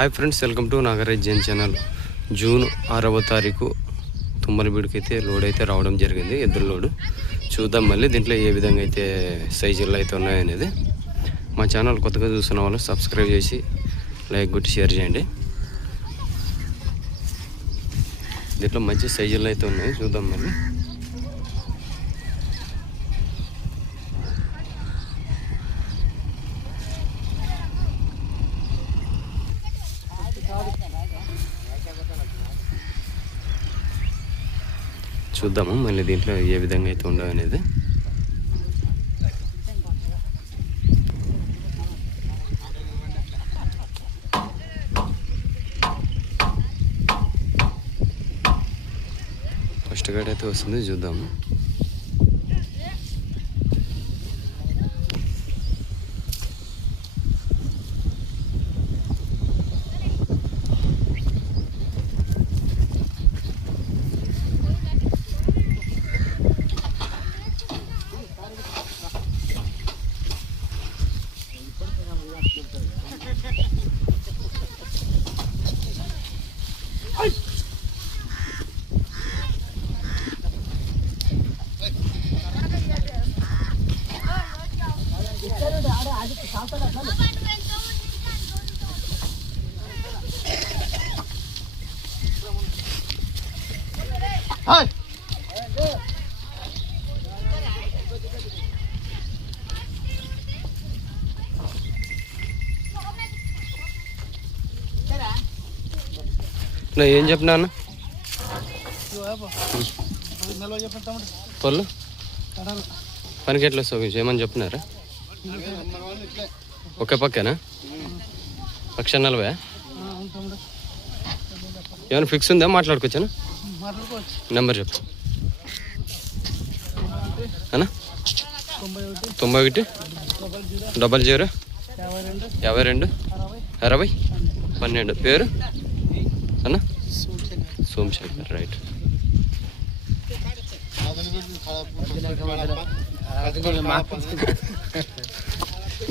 Hi friends welcome to Nagaraj Jain channel June ఆరవ తారీఖు తుమ్మలబీడికి అయితే లోడ్ అయితే రావడం జరిగింది ఎద్దుల లోడు. చూద్దాం మళ్ళీ దీంట్లో ఏ విధంగా అయితే సైజులు అయితే ఉన్నాయనేది. మా ఛానల్ కొత్తగా చూస్తున్న వాళ్ళు సబ్స్క్రైబ్ చేసి లైక్ కొట్టి షేర్ చేయండి. దీంట్లో మంచి సైజులు అయితే ఉన్నాయి చూద్దాం మళ్ళీ. చూద్దాము? మళ్ళీ దీంట్లో ఏ విధంగా అయితే ఉండవు అనేది. ఫస్ట్ గడ్ అయితే వస్తుంది చూద్దాము. 아! నా ఏం చెప్పినా అన్న? పళ్ళు? పనికి ఎట్లా వస్తావు ఏమని చెప్పినారా? ఒకే పక్కేనా? లక్ష నలభై? ఏమైనా ఫిక్స్ ఉందా? మాట్లాడుకోవచ్చానా నెంబర్ చెప్పు. అన్నా? తొంభై ఒకటి? Double zero? యాభై రెండు? అరవై? పన్నెండు. పేరు? అన్న? సోమశేఖర్. రైట్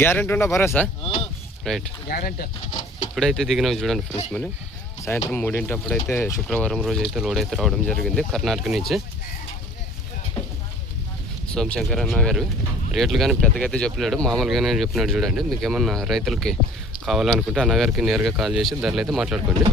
గ్యారెంటీ ఉన్నా భరోసా? రైట్ ఇప్పుడైతే దిగినవి చూడండి ఫ్రెండ్స్ మళ్ళీ సాయంత్రం మూడింటప్పుడు అయితే శుక్రవారం రోజు అయితే లోడ్ అయితే రావడం జరిగింది కర్ణాటక నుంచి. సోమశంకర్ అన్న గారు. రేట్లు కానీ పెద్దగా అయితే చెప్పలేడు. మామూలుగానే చెప్పినాడు చూడండి. మీకు ఏమన్నా రైతులకి కావాలనుకుంటే అన్నగారికి నేరుగా కాల్ చేసి ధరలు అయితే మాట్లాడుకోండి.